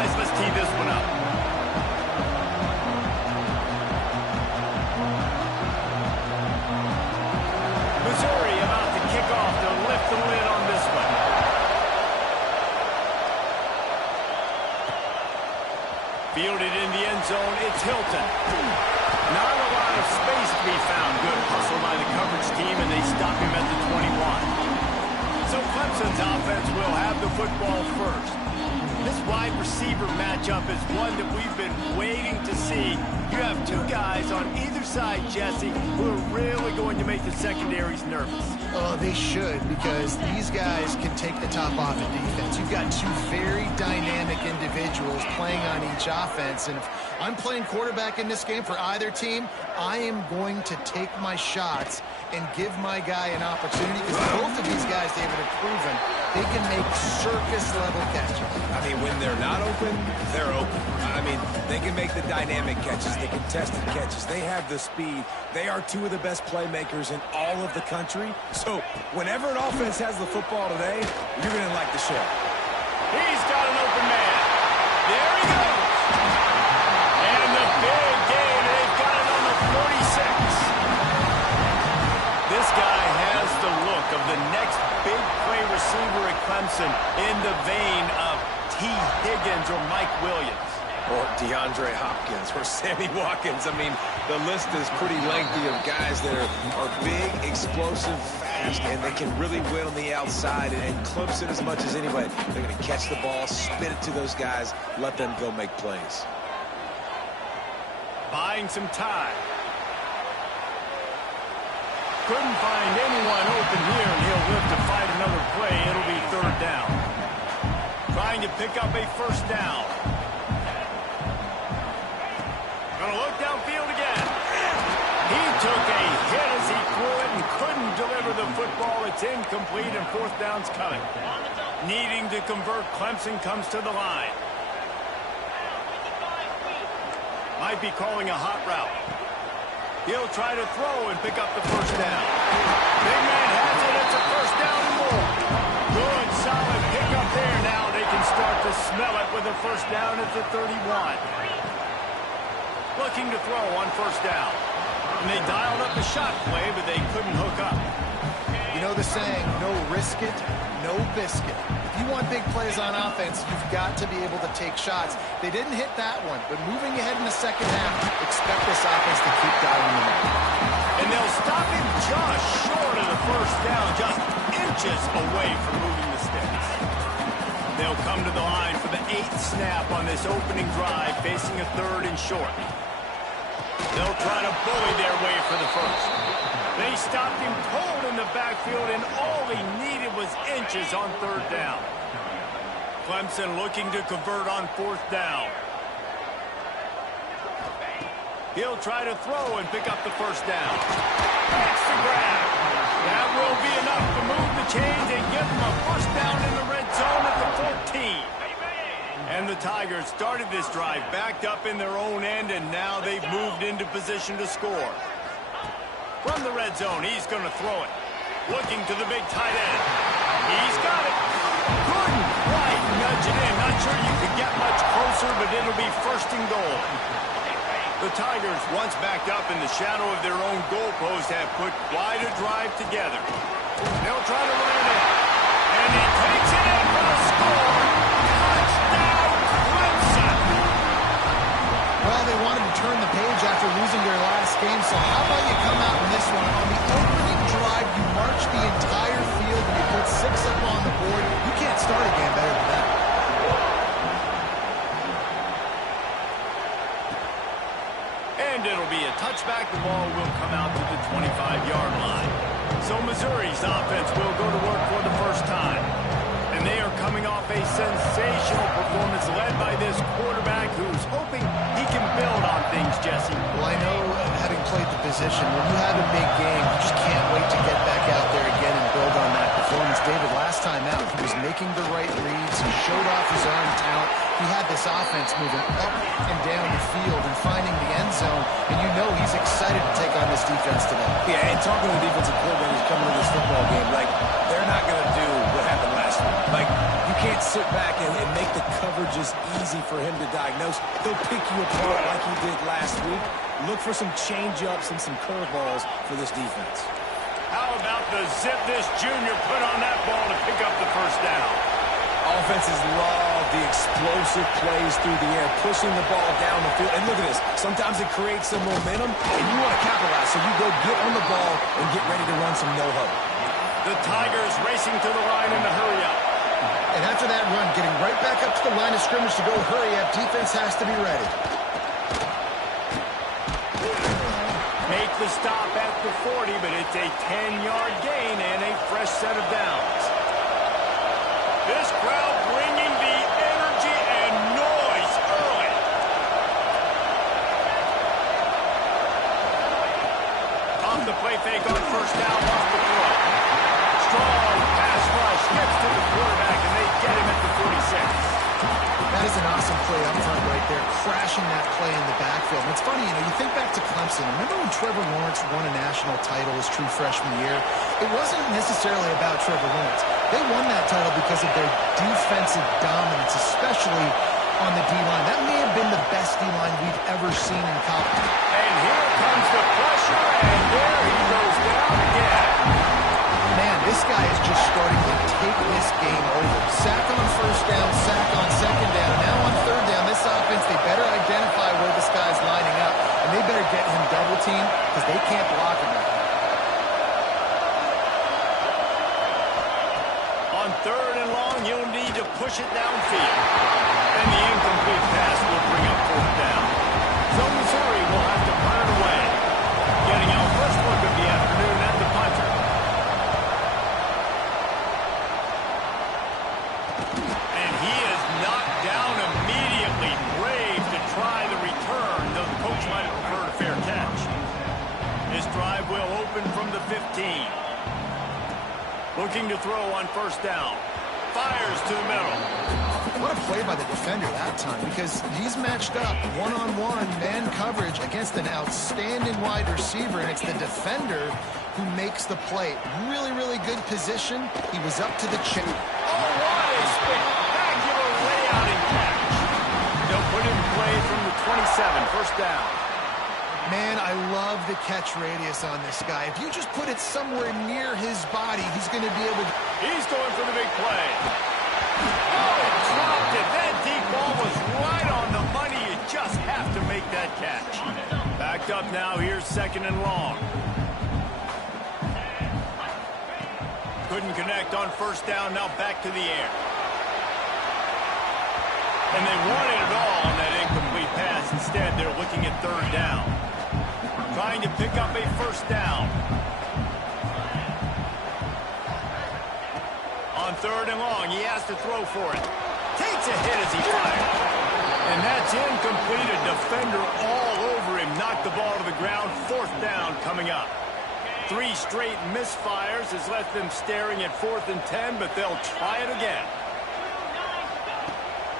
guys, let's tee this one up. Missouri about to kick off to lift the lid on this one. Fielded in the end zone, it's Hilton. Not a lot of space to be found. Good hustle by the coverage team, and they stop him at the 21. So Clemson's offense will have the football first. This wide receiver matchup is one that we've been waiting to see. You have two guys on either side, Jesse, who are really going to make the secondaries nervous. Oh, they should, because these guys can take the top off in defense. You've got two very dynamic individuals playing on each offense, and if I'm playing quarterback in this game for either team, I am going to take my shots and give my guy an opportunity, because both of these guys, David, have proven they can make circus-level catches. I mean, when they're not open, they're open. I mean, they can make the dynamic catches, the contested catches. They have the speed. They are two of the best playmakers in all of the country. So whenever an offense has the football today, you're going to like the show. He's got an open man. There he goes. And the big game, they've got it on the 46. This guy has the look of the next big play receiver at Clemson, in the vein of T. Higgins or Mike Williams. Or DeAndre Hopkins or Sammy Watkins. I mean, the list is pretty lengthy of guys that are big, explosive, fast, and they can really win on the outside. And Clemson, as much as anybody, they're going to catch the ball, spin it to those guys, let them go make plays. Buying some time. Couldn't find anyone open here, and he'll live to fight another play. It'll be third down. Trying to pick up a first down. Gonna look downfield again. He took a hit as he threw it and couldn't deliver the football. It's incomplete, and fourth down's coming. Needing to convert, Clemson comes to the line. Might be calling a hot route. He'll try to throw and pick up the first down. Big man has it. It's a first down and more. Good, solid pickup there. Now they can start to smell it with a first down at the 31. Looking to throw on first down. And they dialed up the shot play, but they couldn't hook up. You know the saying, no risk it, no biscuit. If you want big plays on offense, you've got to be able to take shots. They didn't hit that one, but moving ahead in the second half, expect this offense to keep dialing them up. And they'll stop him just short of the first down, just inches away from moving the sticks. They'll come to the line for the 8th snap on this opening drive, facing a third and short. They'll try to bully their way for the first. They stopped him cold in the backfield, and all he needed was inches on third down. Clemson looking to convert on fourth down. He'll try to throw and pick up the first down. That's the grab. That will be enough to move the chains and give them a first down in the red zone at the 14. And the Tigers started this drive backed up in their own end, and now they've moved into position to score. From the red zone, he's going to throw it. Looking to the big tight end. He's got it. Couldn't quite nudge it in. Not sure you could get much closer, but it'll be first and goal. The Tigers, once backed up in the shadow of their own goalpost, have put quite a drive together. They'll try to run it in. And he takes it in for the score. Touchdown, Clemson! Well, they wanted to turn the page after losing their last game, so how about you come out in this one? On the opening drive, you march the entire field and you put 6 up on the board. You can't start a game better than that. And it'll be a touchback. The ball will come out to the 25-yard line. So Missouri's offense will go to work for the first time. And they are coming off a sensational performance led by this quarterback who's hoping he can build on things, Jesse. Well, I know, having played the position, when you have a big game, you just can't wait to get back out there again and build on that performance. David, last time out, he was making the right reads. He showed off his arm talent. He had this offense moving up and down the field and finding the end zone, and you know he's excited to take on this defense today. Yeah, and talking to the defensive coordinators coming to this football game, like, they're not going to do what happened last week. Like, you can't sit back and make the coverages easy for him to diagnose. He'll pick you apart like he did last week. Look for some change-ups and some curveballs for this defense. How about the zip this junior put on that ball to pick up the first down? Offenses love the explosive plays through the air, pushing the ball down the field. And look at this. Sometimes it creates some momentum, and you want to capitalize. So you go get on the ball and get ready to run some no-huddle. The Tigers racing to the line in the hurry-up. And after that run, getting right back up to the line of scrimmage to go hurry-up, defense has to be ready. Make the stop at the 40, but it's a 10-yard gain and a fresh set of downs. This crowd bringing the energy and noise early. Off the play fake on first down, off the throw. Strong pass rush, gets to the quarterback, and they get him at the 46. That is an awesome play up front right there, crashing that play in the backfield. And it's funny, you think back to Clemson. Remember when Trevor Lawrence won a national title his true freshman year? It wasn't necessarily about Trevor Lawrence. They won that title because of their defensive dominance, especially on the D-line. That may have been the best D-line we've ever seen in college. And here comes the pressure, and there he goes down again. Man, this guy is just starting to take this game over. Sack on first down, sack on second down. Now on third down, this offense, they better identify where this guy's lining up, and they better get him double-teamed because they can't block him. On third and long, you'll need to push it downfield. And the incomplete pass will bring up fourth down. So Missouri will have to punt it away. Getting our first look of the afternoon at the punter. And he is knocked down immediately. Brave to try the return, though the coach might have preferred a fair catch. This drive will open from the 15. Looking to throw on first down. Fires to the middle. What a play by the defender that time, because he's matched up one-on-one man coverage against an outstanding wide receiver, and it's the defender who makes the play. Really, really good position. He was up to the chin. Oh, what a spectacular layout and catch. They'll put him in play from the 27, first down. Man, I love the catch radius on this guy. If you just put it somewhere near his body, he's going to be able to... He's going for the big play. Oh, dropped it. That deep ball was right on the money. You just have to make that catch. Backed up now. Here's second and long. Couldn't connect on first down. Now back to the air. And they wanted it all on that incomplete pass. Instead, they're looking at third down. Trying to pick up a first down. On third and long, he has to throw for it. Takes a hit as he fires. And that's incomplete. A defender all over him. Knocked the ball to the ground. Fourth down coming up. 3 straight misfires has left them staring at 4th and 10, but they'll try it again.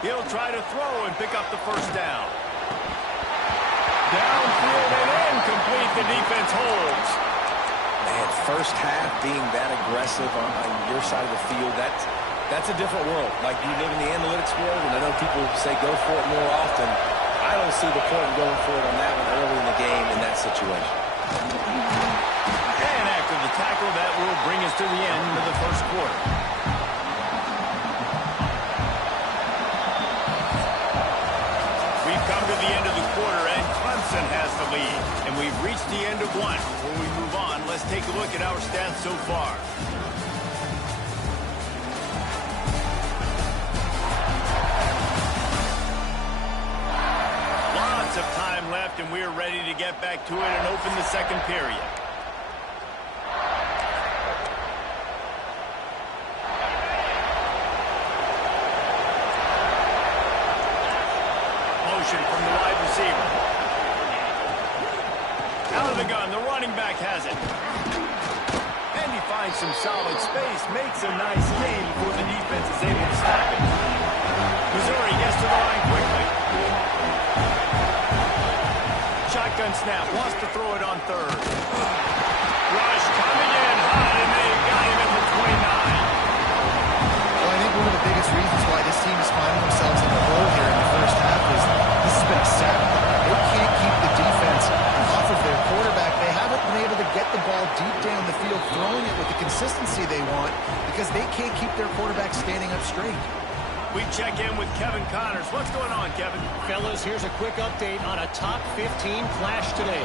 He'll try to throw and pick up the first down. Downfield and incomplete. The defense holds. Man, first half being that aggressive on your side of the field, that's a different world. Like, you live in the analytics world, and I know people say go for it more often. I don't see the point in going for it on that one early in the game in that situation. And after the tackle, that will bring us to the end of the first quarter. We've come to the end of the quarter, and Clemson has the lead. And we've reached the end of one. Before we move on, let's take a look at our stats so far. Lots of time left, and we're ready to get back to it and open the second period. From the wide receiver. Out of the gun, the running back has it. And he finds some solid space, makes a nice gain before the defense is able to stop it. Missouri gets to the line quickly. Shotgun snap, wants to throw it on third. Rush coming in hot, and they got him at the 29. Well, I think one of the biggest reasons check in with Kevin Connors. What's going on, Kevin? Fellas, here's a quick update on a top 15 flash today.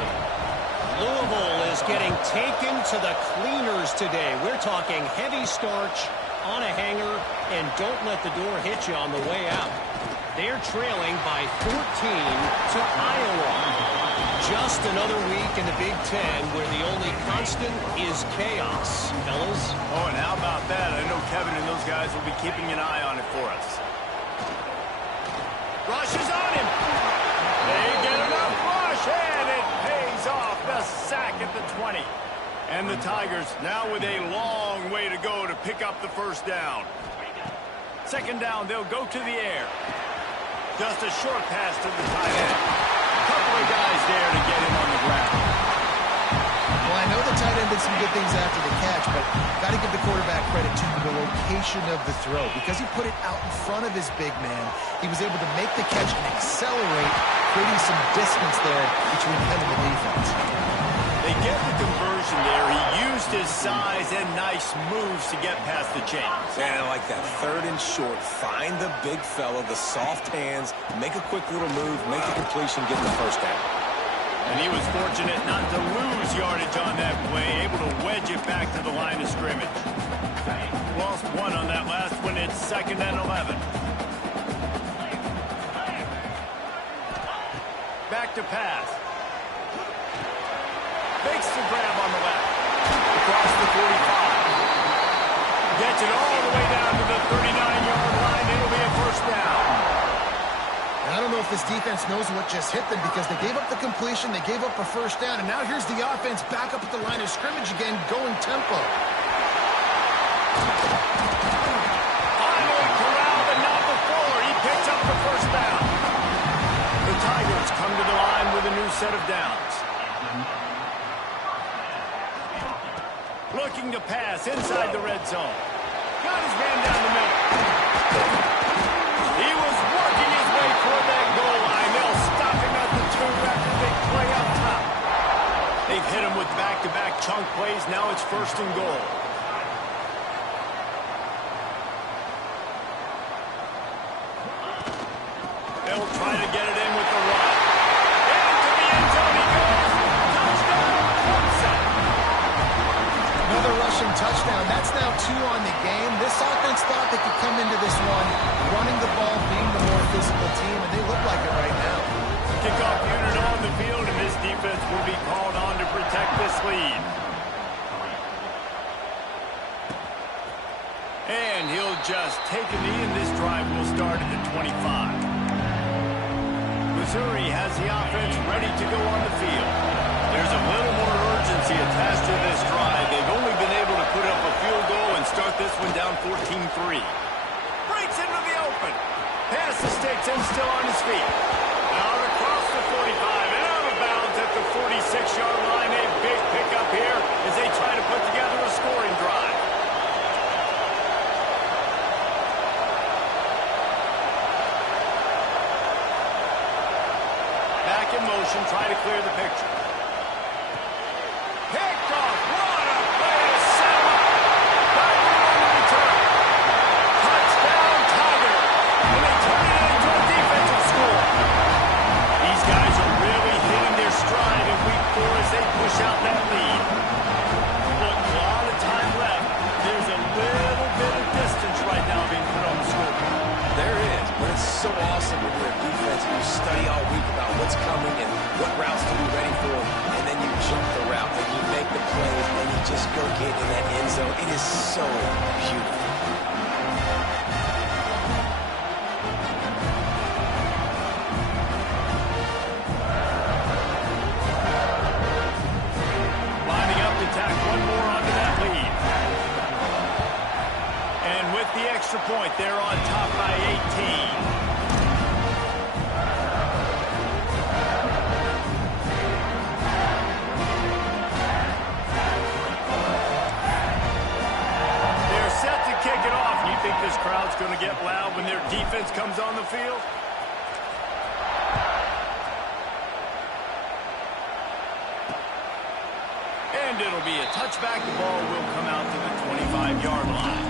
Louisville is getting taken to the cleaners today. We're talking heavy starch on a hanger, and don't let the door hit you on the way out. They're trailing by 14 to Iowa. Just another week in the Big Ten where the only constant is chaos, fellas. Oh, and how about that? I know Kevin and those guys will be keeping an eye on it for us. Rush is on him. They get enough rush, and it pays off. The sack at the 20. And the Tigers now with a long way to go to pick up the first down. Second down, they'll go to the air. Just a short pass to the tight end. A couple of guys there to get him on the ground. Well, I know the tight end did some good things after the catch, but got to give the quarterback credit to the location of the throw. Because he put it out in front of his big man, he was able to make the catch and accelerate, creating some distance there between him and the defense. They get the conversion there. He used his size and nice moves to get past the chains. And I like that. Third and short. Find the big fella, the soft hands, make a quick little move, make the completion, get the first down. And he was fortunate not to lose yardage on that play, able to wedge it back to the line of scrimmage. Lost one on that last one. It's 2nd and 11. Back to pass. Makes the grab on the left. Across the 45. Gets it all the way down to the 39-yard line. It'll be a first down. And I don't know if this defense knows what just hit them because they gave up the completion, they gave up a first down, and now here's the offense back up at the line of scrimmage again, going tempo. Finally corralled, but not before. He picks up the first down. The Tigers come to the line with a new set of downs. Looking to pass inside the red zone. Got his man down the middle. He was working his way toward that goal line. They'll stop him at the 2 after a big play up top. They've hit him with back-to-back chunk plays. Now it's 1st and goal. They'll try to get it in with the run. Into the end zone he goes. Touchdown, Clemson. Another rushing touchdown. That's now 2 on the game. This offense thought they could come into this one running the ball, being the more physical team, and they look like it right now. Kickoff unit on the field, and this defense will be called on to protect this lead. And he'll just take a knee, and this drive will start at the 25. Missouri has the offense ready to go on the field. There's a little more urgency attached to this drive. They've only been able to put up a field goal and start this one down 14-3. Breaks into the open. Pass the sticks and still on his feet. Out across the 45 and out of bounds at the 46-yard line. A big pickup here as they try to put together a scoring drive. Back in motion, try to clear the picture. Picked off. What a play to set him up. Back on the return. Touchdown, Tiger. And they turn it into a defensive score. These guys are really hitting their stride in week 4 as they push out that lead. Look, a lot of time left. There's a little bit of distance right now being put on the scoreboard. There is, but it's so awesome with their defense. You study all week about what's coming and what routes to be ready for, and then you jump the route and you make the plays and you just go get in that end zone. It is so beautiful. Lining up to tack one more onto that lead. And with the extra point, they're on top by 18. Think this crowd's going to get loud when their defense comes on the field? And it'll be a touchback. The ball will come out to the 25-yard line.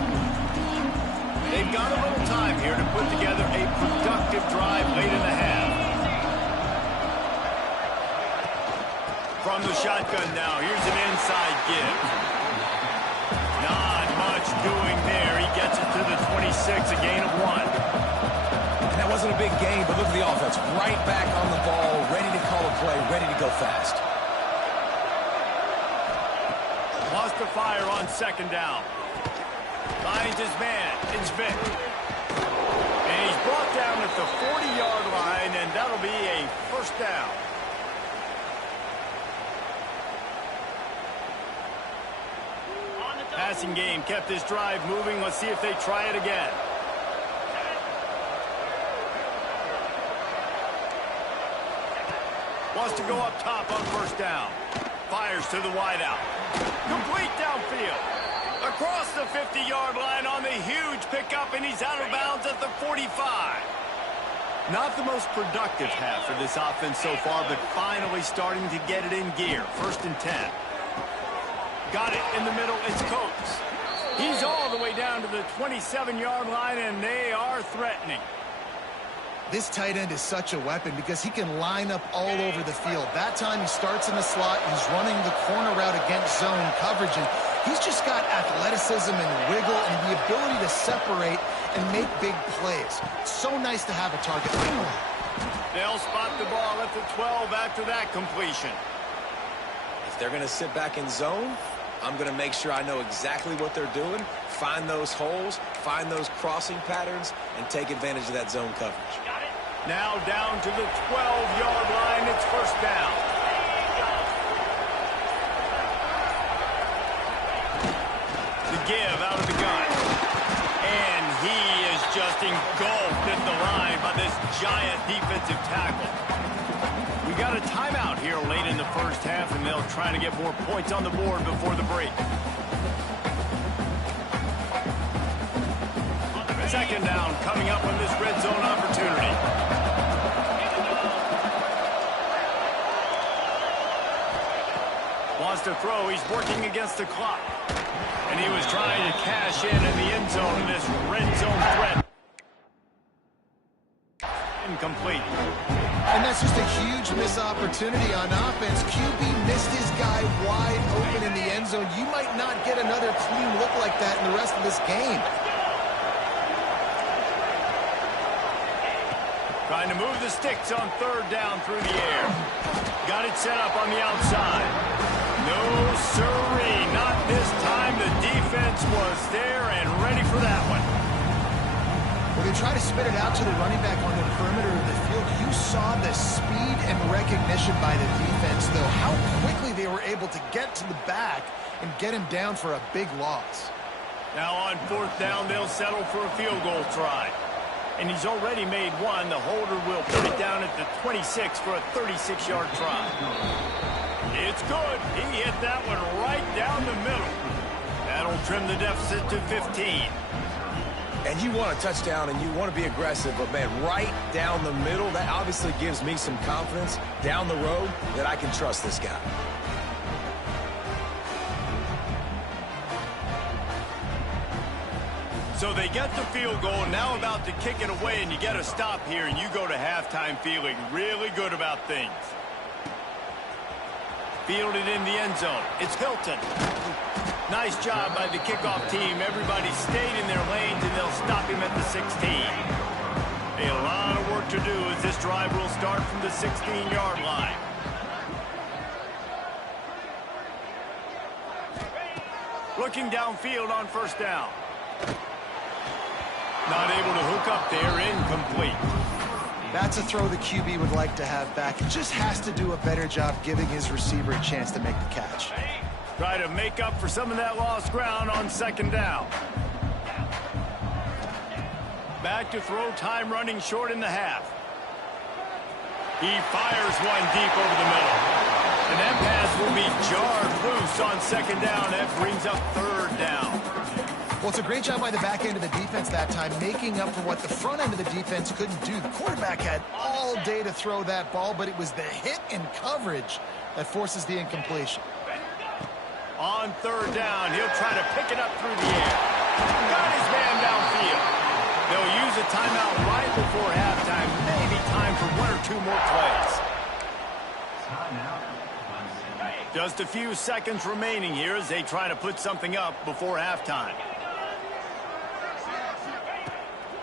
They've got a little time here to put together a productive drive late in the half. From the shotgun now, here's an inside give. Not much doing there. He gets it to the 26, a gain of 1. And that wasn't a big gain, but look at the offense. Right back on the ball, ready to call a play, ready to go fast. Lost the fire on second down. Finds his man. It's Vic. And he's brought down at the 40-yard line, and that'll be a first down. Passing game kept this drive moving. Let's see if they try it again. Wants to go up top on first down. Fires to the wideout. Complete downfield. Across the 50-yard line on the huge pickup, and he's out of bounds at the 45. Not the most productive half for this offense so far, but finally starting to get it in gear. 1st and 10. Got it in the middle. It's Coates. He's all the way down to the 27-yard line, and they are threatening. This tight end is such a weapon because he can line up all over the field. That time he starts in the slot. He's running the corner route against zone coverage, and he's just got athleticism and wiggle and the ability to separate and make big plays. It's so nice to have a target like that. They'll spot the ball at the 12 after that completion. If they're going to sit back in zone, I'm going to make sure I know exactly what they're doing, find those holes, find those crossing patterns, and take advantage of that zone coverage. Now down to the 12-yard line. It's first down. The give out of the gun. And he is just engulfed at the line by this giant defensive tackle. We got a timeout here late in the first half, and they'll try to get more points on the board before the break. Second down coming up on this red zone opportunity. Wants to throw. He's working against the clock. And he was trying to cash in the end zone in this red zone threat. Incomplete. And that's just a huge missed opportunity on offense. QB missed his guy wide open in the end zone. You might not get another clean look like that in the rest of this game. Trying to move the sticks on third down through the air. Got it set up on the outside. No siree, not this time. The defense was there and ready for that one. When they try to spit it out to the running back on the perimeter of the field, you saw the speed and recognition by the defense, though. How quickly they were able to get to the back and get him down for a big loss. Now on fourth down, they'll settle for a field goal try. And he's already made one. The holder will put it down at the 26 for a 36-yard try. It's good. He hit that one right down the middle. That'll trim the deficit to 15. And you want a touchdown and you want to be aggressive, but man, right down the middle, that obviously gives me some confidence down the road that I can trust this guy. So they get the field goal, now about to kick it away, and you get a stop here, and you go to halftime feeling really good about things. Fielded in the end zone. It's Hilton. Nice job by the kickoff team. Everybody stayed in their lanes, and they'll stop him at the 16. A lot of work to do as this drive will start from the 16-yard line. Looking downfield on first down. Not able to hook up there, incomplete. That's a throw the QB would like to have back. He just has to do a better job giving his receiver a chance to make the catch. Try to make up for some of that lost ground on second down. Back to throw, time running short in the half. He fires one deep over the middle. And that pass will be jarred loose on second down. That brings up third down. Well, it's a great job by the back end of the defense that time, making up for what the front end of the defense couldn't do. The quarterback had all day to throw that ball, but it was the hit and coverage that forces the incompletion. On third down, he'll try to pick it up through the air. Got his man downfield. They'll use a timeout right before halftime. Maybe time for 1 or 2 more plays. Just a few seconds remaining here as they try to put something up before halftime.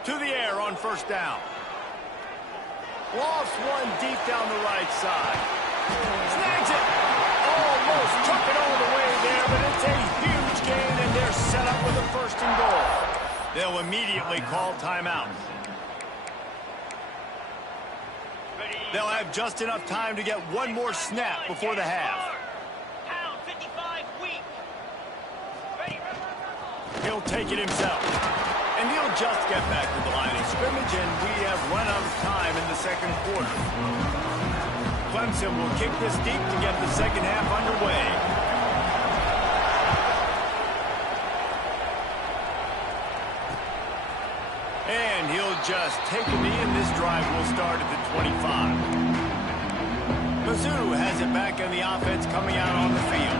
To the air on first down. Lost one deep down the right side. Snags it. Almost took it all the way there, but it's a huge gain, and they're set up with a first and goal. They'll immediately call timeout. They'll have just enough time to get one more snap before the half. He'll take it himself. And he'll just get back to the line of scrimmage, and we have run out of time in the second quarter. Clemson will kick this deep to get the second half underway. And he'll just take a knee, and this drive will start at the 25. Mizzou has it back in the offense coming out on the field.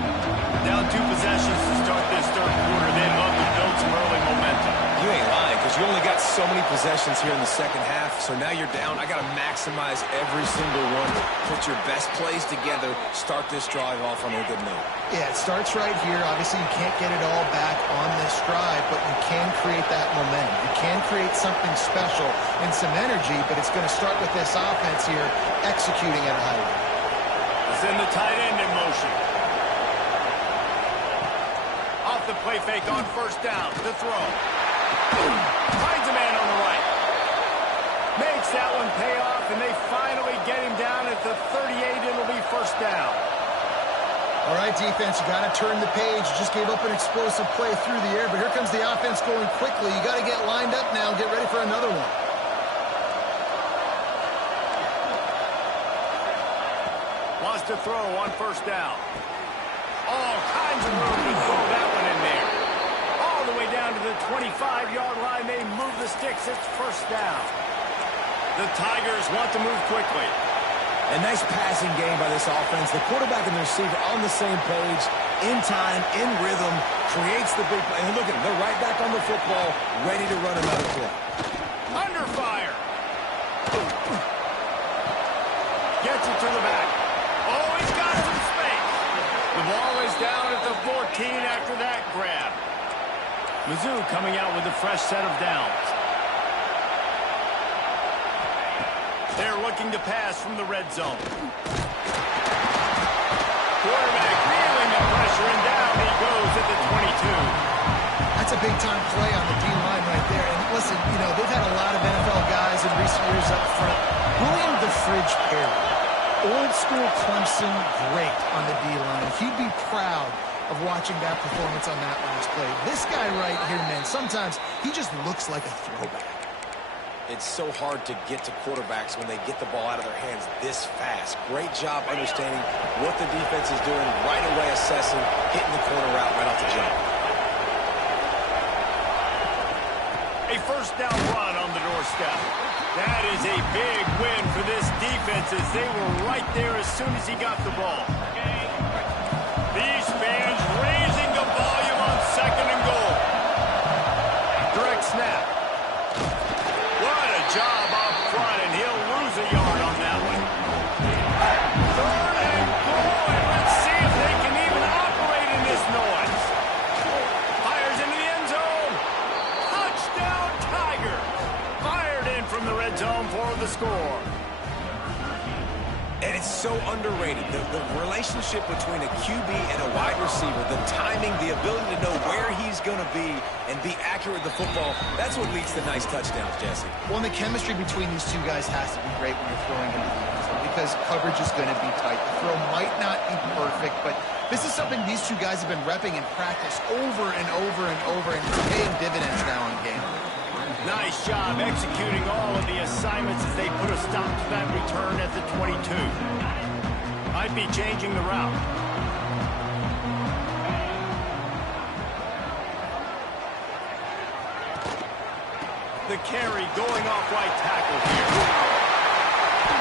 Down 2 possessions to start this third quarter. They'd love to build some early momentum. You ain't lying, because you only got so many possessions here in the second half, so now you're down. I got to maximize every single one. Put your best plays together. Start this drive off on a good note. Yeah, it starts right here. Obviously, you can't get it all back on this drive, but you can create that momentum. You can create something special and some energy, but it's going to start with this offense here executing at a high rate. Send the tight end in motion. Off the play fake on first down. The throw. Finds a man on the right. Makes that one pay off, and they finally get him down at the 38. It'll be first down. All right, defense, you got to turn the page. You just gave up an explosive play through the air, but here comes the offense going quickly. You got to get lined up now and get ready for another one. Wants to throw on first down. All kinds of room to throw that one in there. All the way down to the 25-yard line. They move the sticks. It's first down. The Tigers want to move quickly. A nice passing game by this offense. The quarterback and the receiver on the same page, in time, in rhythm, creates the big play. And look at them. They're right back on the football, ready to run another play. Under fire. Gets it to the back. Oh, he's got some space. The ball is down at the 14 after that grab. Mizzou coming out with a fresh set of downs. They're looking to pass from the red zone. Quarterback feeling the pressure, and down he goes at the 22. That's a big-time play on the D-line right there. And listen, you know, they've had a lot of NFL guys in recent years up front. William the Fridge Perry, old-school Clemson great on the D-line. He'd be proud of watching that performance on that last play. This guy right here, man, sometimes he just looks like a throwback. It's so hard to get to quarterbacks when they get the ball out of their hands this fast. Great job understanding what the defense is doing, right away assessing, hitting the corner route right off the jump. A first down run on the doorstep. That is a big win for this defense as they were right there as soon as he got the ball. These fans raising the volume on second and goal. Direct snap. What a job up front, and he'll lose a yard on that one. Third and goal, and let's see if they can even operate in this noise. Fires into the end zone. Touchdown, Tiger. Fired in from the red zone for the score. And it's so underrated. The relationship between a QB and a wide receiver, the timing, the ability to know where he's going to be and be accurate with the football, that's what leads to nice touchdowns, Jesse. Well, and the chemistry between these two guys has to be great when you're throwing into the end zone because coverage is going to be tight. The throw might not be perfect, but this is something these two guys have been repping in practice over and over and over, and paying dividends now in game. Nice job executing all of the assignments as they put a stop to that return at the 22. Might be changing the route. The carry going off right tackle here.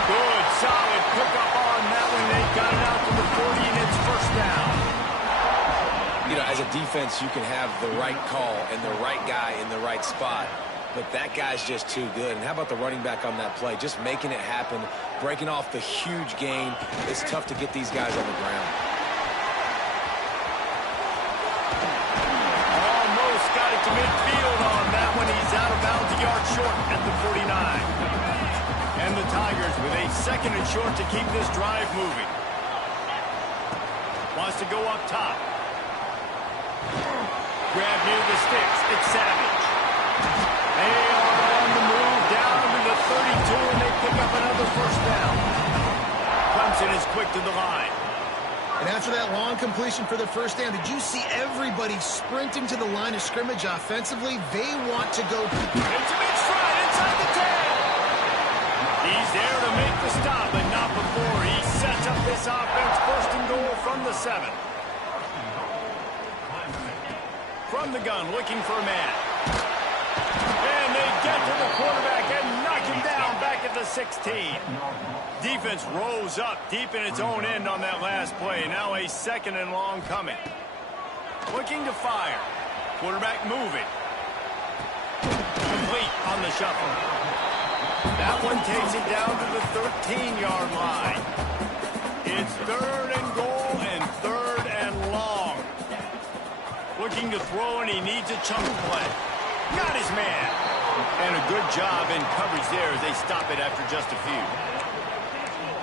Good, solid pickup on that one. They got it out to the 40, and it's first down. You know, as a defense, you can have the right call and the right guy in the right spot. but that guy's just too good. And how about the running back on that play? Just making it happen, breaking off the huge gain. It's tough to get these guys on the ground. Almost got it to midfield on that one. He's out of bounds, a yard short at the 49. And the Tigers with a 2nd and short to keep this drive moving. Wants to go up top. Grab near the sticks. It's Savage. They are on the move down to the 32, and they pick up another first down. Clemson is quick to the line. And after that long completion for the first down, did you see everybody sprinting to the line of scrimmage offensively? They want to go. It's a big stride inside the 10. He's there to make the stop, but not before he sets up this offense. 1st and goal from the 7. From the gun, looking for a man. And they get to the quarterback and knock him down back at the 16. Defense rose up deep in its own end on that last play. Now a 2nd and long coming. Looking to fire. Quarterback moving. Complete on the shuffle. That one takes it down to the 13-yard line. It's 3rd and goal and 3rd and long. Looking to throw, and he needs a chunk play. Got his man. And a good job in coverage there as they stop it after just a few.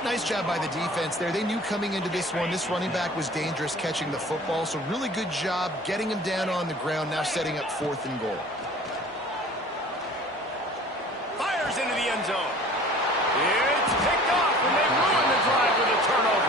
Nice job by the defense there. They knew coming into this one, this running back was dangerous catching the football, so really good job getting him down on the ground, now setting up 4th and goal. Fires into the end zone. It's picked off, and they ruin the drive with a turnover.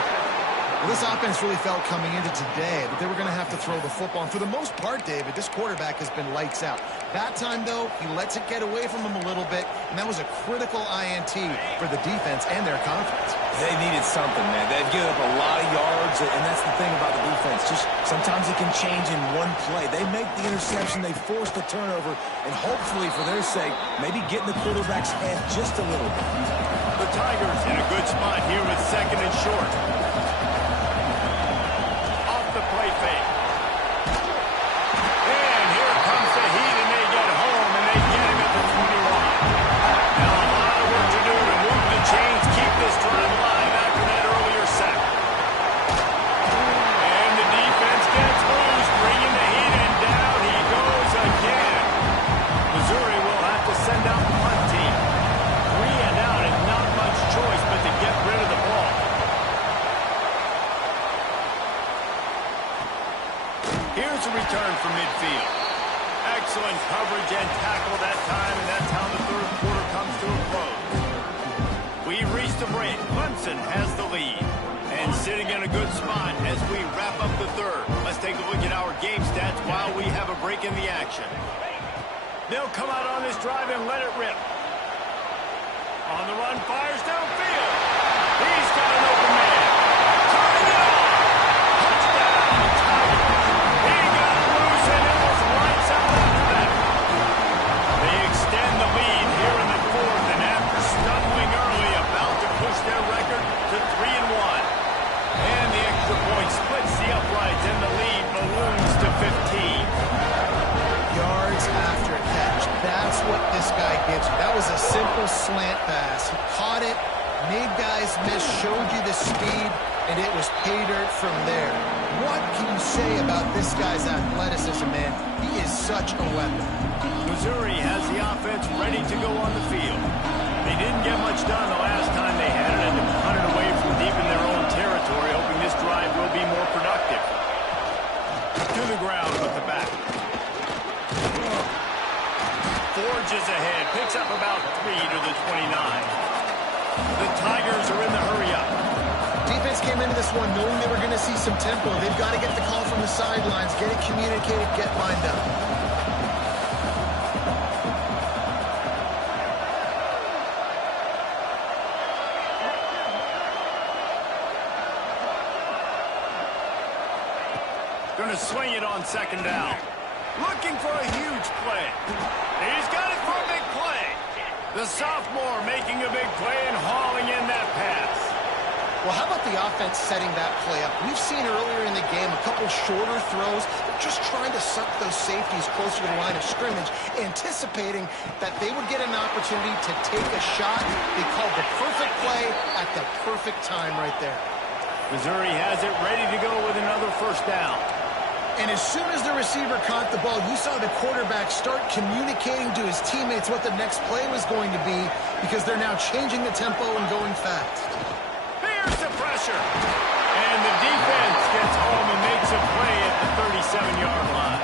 Well, this offense really felt coming into today that they were going to have to throw the football. And for the most part, David, this quarterback has been lights out. That time, though, he lets it get away from him a little bit, and that was a critical INT for the defense and their conference. They needed something, man. They've given up a lot of yards, and that's the thing about the defense. Just sometimes it can change in one play. They make the interception, they force the turnover, and hopefully, for their sake, maybe get in the quarterback's head just a little bit. The Tigers in a good spot here with 2nd and short. The play fake. And here comes the heat, and they get home, and they get him at the 21. Now a lot of work to do to move the chains, keep this drive alive after that earlier sack. And the defense gets loose, bringing the heat, and down he goes again. Missouri will have to send out the punt team. 3 and out, and not much choice but to get rid of the ball. Here's a return from midfield. Excellent coverage and tackle that time, and that's how the 3rd quarter comes to a close. We've reached a break. Clemson has the lead. And sitting in a good spot as we wrap up the 3rd. Let's take a look at our game stats while we have a break in the action. They'll come out on this drive and let it rip. On the run, fires downfield. He's got an open man. Turning it on. Touchdown, Tigers. He got loose, and it was lights out after that. They extend the lead here in the 4th, and after stumbling early, about to push their record to 3-1. And the extra point splits the uprights, and the lead balloons to 15. Yards after catch. That's what this guy gives you. That was a simple slant pass. He caught it, made guys miss, showed you the speed, and it was pay dirt from there. What can you say about this guy's athleticism, man? He is such a weapon. Missouri has the offense ready to go on the field. They didn't get much done the last time they had it, and to punt it away from deep in their own territory, hoping this drive will be more productive. To the ground with the back. Forges ahead, picks up about 3 to the 29. The Tigers are in the hurry-up. Defense came into this one knowing they were going to see some tempo. They've got to get the call from the sidelines, get it communicated, get lined up. Going to swing it on 2nd down. Looking for a huge play. He's got it for a big play. The sophomore making a big play and hauling in that pass. Well, how about the offense setting that play up? We've seen earlier in the game a couple shorter throws. just trying to suck those safeties closer to the line of scrimmage, anticipating that they would get an opportunity to take a shot. They called the perfect play at the perfect time right there. Missouri has it ready to go with another first down. And as soon as the receiver caught the ball, you saw the quarterback start communicating to his teammates what the next play was going to be, because they're now changing the tempo and going fast. Here's the pressure. And the defense gets home and makes a play at the 37-yard line.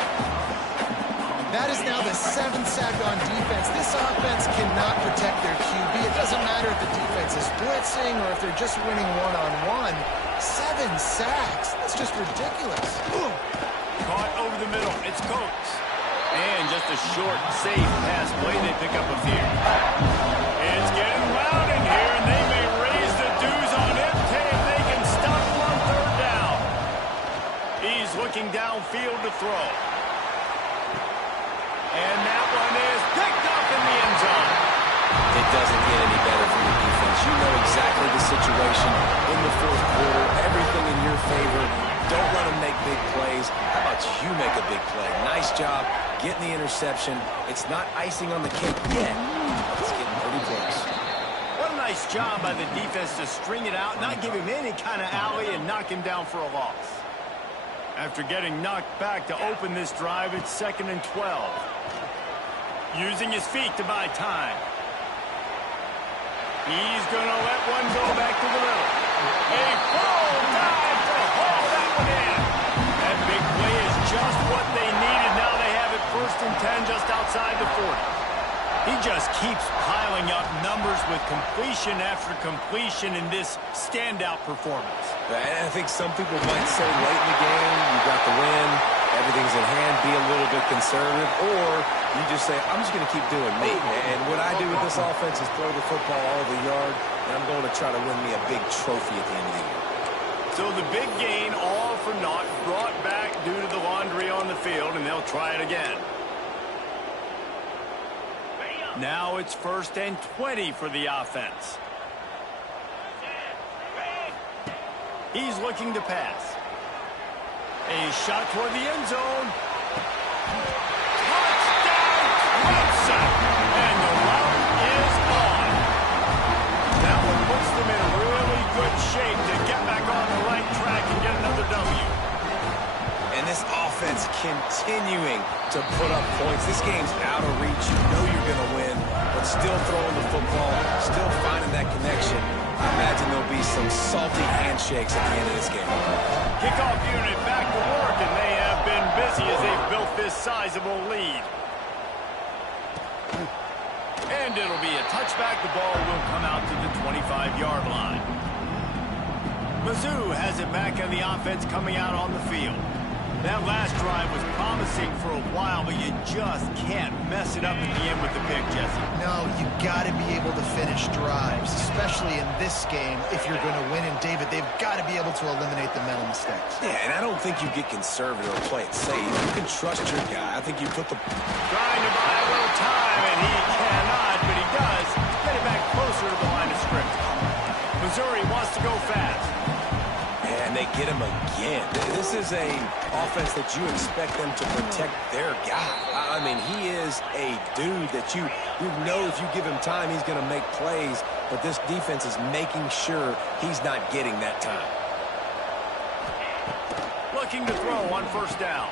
That is now the 7th sack on defense. This offense cannot protect their QB. It doesn't matter if the defense is blitzing or if they're just winning one-on-one. 7 sacks. That's just ridiculous. Ooh. Caught over the middle. It's Coates. And just a short, safe pass play. They pick up a few. It's getting loud in here, and they may raise the dues on Ncaa if they can stop him on third down. He's looking downfield to throw. And that one is picked up in the end zone. It doesn't get any better from the defense. You know exactly the situation in the fourth quarter. Everything in your favor. Don't let them make big plays. How about you make a big play? Nice job getting the interception. It's not icing on the cake yet. It's getting pretty close. What a nice job by the defense to string it out, not give him any kind of alley, and knock him down for a loss. After getting knocked back to open this drive, it's 2nd and 12. Using his feet to buy time. He's going to let one go back to the middle. A full dive to haul that one in. That big play is just what they needed. Now they have it 1st and 10 just outside the 40. He just keeps piling up numbers with completion after completion in this standout performance. I think some people might say late in the game, you got the win, everything's in hand, be a little bit conservative, or you just say, I'm just going to keep doing me. And what I do with this offense is throw the football all over the yard, and I'm going to try to win me a big trophy at the end of the year. So the big gain, all for naught, brought back due to the laundry on the field, and they'll try it again. Now it's 1st and 20 for the offense. He's looking to pass. A shot toward the end zone. Touchdown, Clemson! And the route is on. That one puts them in really good shape to get back on the right track and get another W. And this offense continuing to put up points. This game's out of reach. You know you're going to win, but still throwing the football, still finding that connection. I imagine there'll be some salty handshakes at the end of this game. Kickoff unit back to work, and they have been busy as they've built this sizable lead. And it'll be a touchback. The ball will come out to the 25-yard line. Mizzou has it back on the offense coming out on the field. That last drive was promising for a while, but you just can't mess it up at the end with the pick, Jesse. No, you got to be able to finish drives, especially in this game. If you're going to win, and David, they've got to be able to eliminate the mental mistakes. Yeah, and I don't think you get conservative or play it safe. You can trust your guy. I think you put the... Trying to buy a little time, and he cannot, but he does get it back closer to the line of scrimmage. Missouri wants to go fast. And they get him again. This is a offense that you expect them to protect their guy. I mean, he is a dude that you know if you give him time, he's going to make plays. But this defense is making sure he's not getting that time. Looking to throw on 1st down.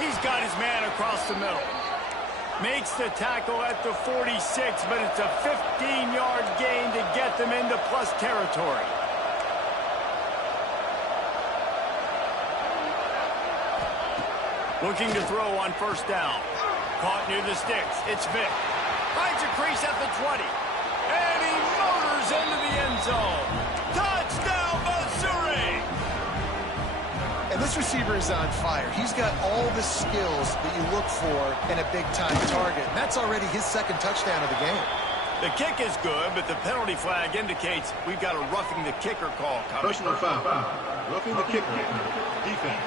He's got his man across the middle. Makes the tackle at the 46, but it's a 15-yard gain to get them into plus territory. Looking to throw on 1st down. Caught near the sticks. It's Vick. Finds a crease at the 20. And he motors into the end zone. Touchdown, Missouri! And this receiver is on fire. He's got all the skills that you look for in a big-time target. And that's already his 2nd touchdown of the game. The kick is good, but the penalty flag indicates we've got a roughing the kicker call coming. Personal foul. Roughing the kicker. Defense.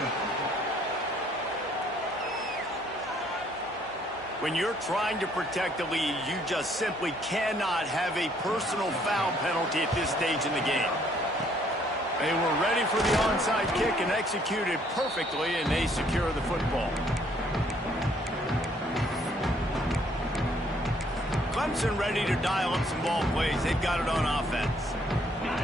When you're trying to protect the lead, you just simply cannot have a personal foul penalty at this stage in the game. They were ready for the onside kick and executed perfectly, and they secure the football. Clemson ready to dial up some ball plays. They've got it on offense.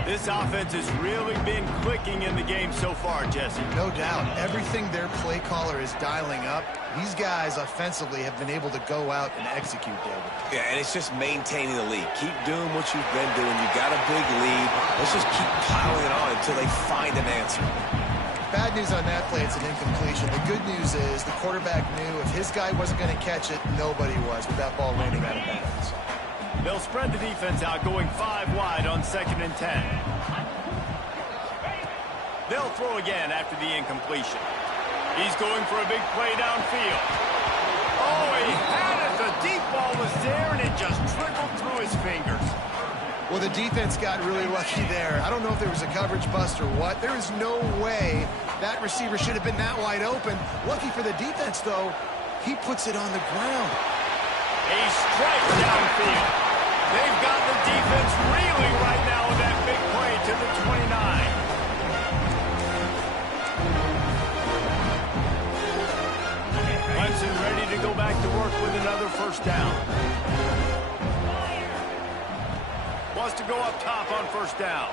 This offense has really been clicking in the game so far, Jesse. No doubt. Everything their play caller is dialing up, these guys offensively have been able to go out and execute, David. Yeah, and it's just maintaining the lead. Keep doing what you've been doing. You got a big lead. Let's just keep piling it on until they find an answer. Bad news on that play, it's an incompletion. The good news is the quarterback knew if his guy wasn't going to catch it, nobody was with that ball landing out of bounds. They'll spread the defense out, going 5 wide on 2nd and 10. They'll throw again after the incompletion. He's going for a big play downfield. Oh, he had it. The deep ball was there, and it just trickled through his fingers. Well, the defense got really lucky there. I don't know if there was a coverage bust or what. There is no way that receiver should have been that wide open. Lucky for the defense, though, he puts it on the ground. A strike downfield. They've got the defense reeling right now with that big play to the 29. Clemson ready to go back to work with another first down. Wants to go up top on first down.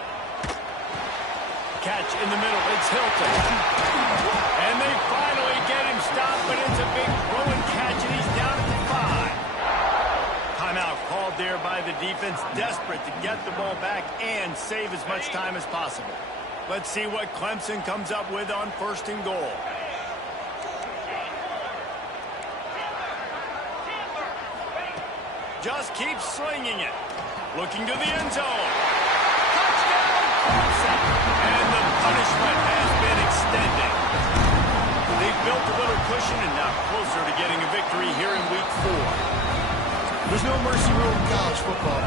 Catch in the middle. It's Hilton. And they finally get him stopped, but it's a big throw and catch, and he's down at the 5. Timeout called there by the defense, desperate to get the ball back and save as much time as possible. Let's see what Clemson comes up with on 1st and goal. Just keep slinging it. Looking to the end zone. Touchdown, Clemson! And the punishment has been extended. They've built a little cushion and now closer to getting a victory here in Week 4. There's no mercy rule in college football.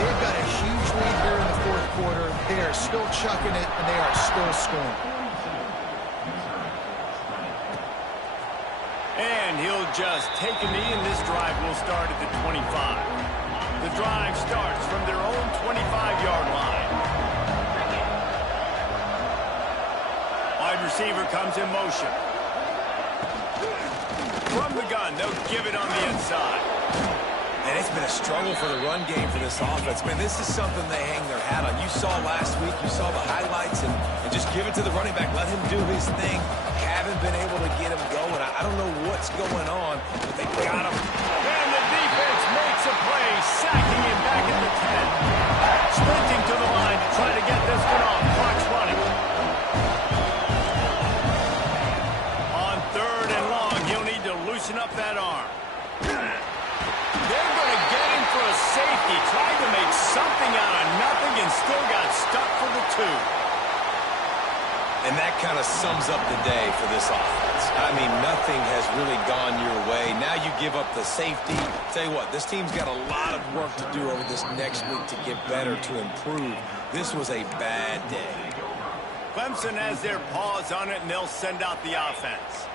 They've got a huge lead here in the 4th quarter. They are still chucking it, and they are still scoring. And he'll just take a knee, and this drive will start at the 25. The drive starts from their own 25-yard line. Wide receiver comes in motion. From the gun, they'll give it on the inside. And it's been a struggle for the run game for this offense. Man, this is something they hang their hat on. You saw last week, you saw the highlights, and just give it to the running back. Let him do his thing. Haven't been able to get him going. I don't know what's going on, but they got him. And the defense makes a play, sacking him back at the 10. Sprinting to the line to try to get this one off. Clock's running. On 3rd and long, he'll need to loosen up that arm. They're going to get him for a safety. Tried to make something out of nothing and still got stuck for the 2. And that kind of sums up the day for this offense. I mean, nothing has really gone your way. Now you give up the safety. Tell you what, this team's got a lot of work to do over this next week to get better, to improve. This was a bad day. Clemson has their paws on it, and they'll send out the offense.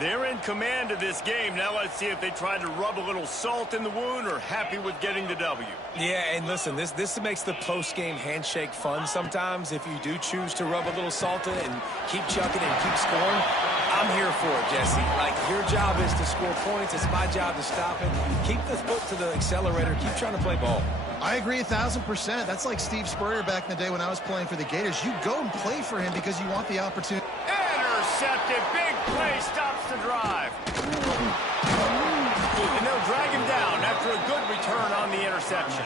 They're in command of this game. Now let's see if they try to rub a little salt in the wound or happy with getting the W. Yeah, and listen, this makes the post-game handshake fun sometimes. If you do choose to rub a little salt in it and keep chucking and keep scoring, I'm here for it, Jesse. Like, your job is to score points. It's my job to stop it. Keep the foot to the accelerator. Keep trying to play ball. I agree 1,000%. That's like Steve Spurrier back in the day when I was playing for the Gators. You go and play for him because you want the opportunity. Intercepted. Big play stops the drive. And they'll drag him down after a good return on the interception.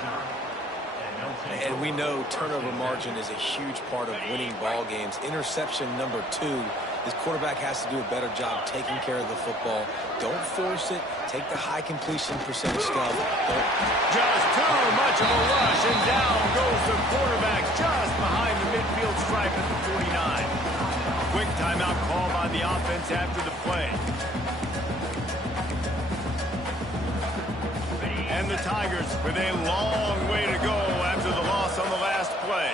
And we know turnover margin is a huge part of winning ball games. Interception number 2. This quarterback has to do a better job taking care of the football. Don't force it. Take the high completion percentage stuff. Just too much of a rush, and down goes the quarterback just behind the midfield stripe at the 49. Quick timeout call by the offense after the play. And the Tigers with a long way to go after the loss on the last play.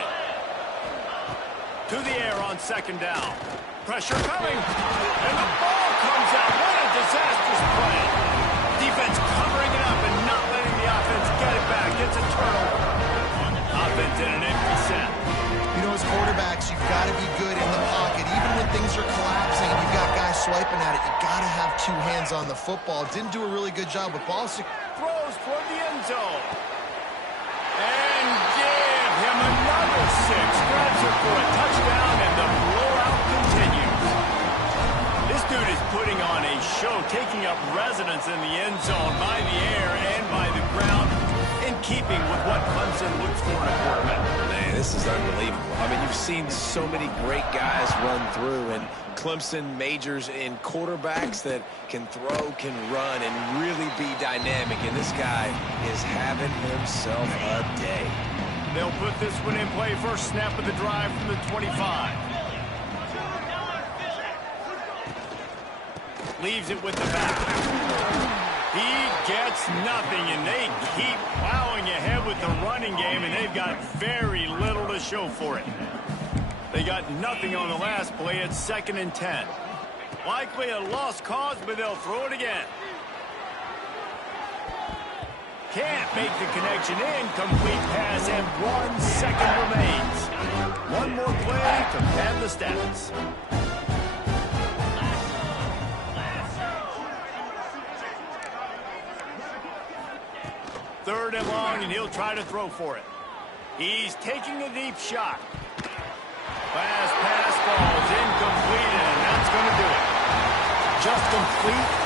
To the air on 2nd down. Pressure coming. And the ball comes out. What a disastrous play. Defense covering it up and not letting the offense get it back. It's a turnover. Offense in an empty set. You know, as quarterbacks, you've got got to be good in the pocket. Even when things are collapsing and you've got guys swiping at it, you got to have two hands on the football. Didn't do a really good job with ball. Throws toward the end zone. And give him another 6. Grabs it for a touchdown, and the blowout continues. This dude is putting on a show, taking up residence in the end zone by the air and by the ground, in keeping with what Clemson looks for in a quarterback. Man, this is unbelievable. I mean, you've seen so many great guys run through, and Clemson majors in quarterbacks that can throw, can run, and really be dynamic, and this guy is having himself a day. They'll put this one in play. First snap of the drive from the 25. Leaves it with the back. He gets nothing, and they keep plowing ahead with the running game, and they've got very little to show for it. They got nothing on the last play. It's 2nd and 10. Likely a lost cause, but they'll throw it again. Can't make the connection. Incomplete pass, and 1 second remains. One more play to pad the stats. Third and long, and he'll try to throw for it. He's taking a deep shot. Last pass falls incomplete, and that's going to do it. Just complete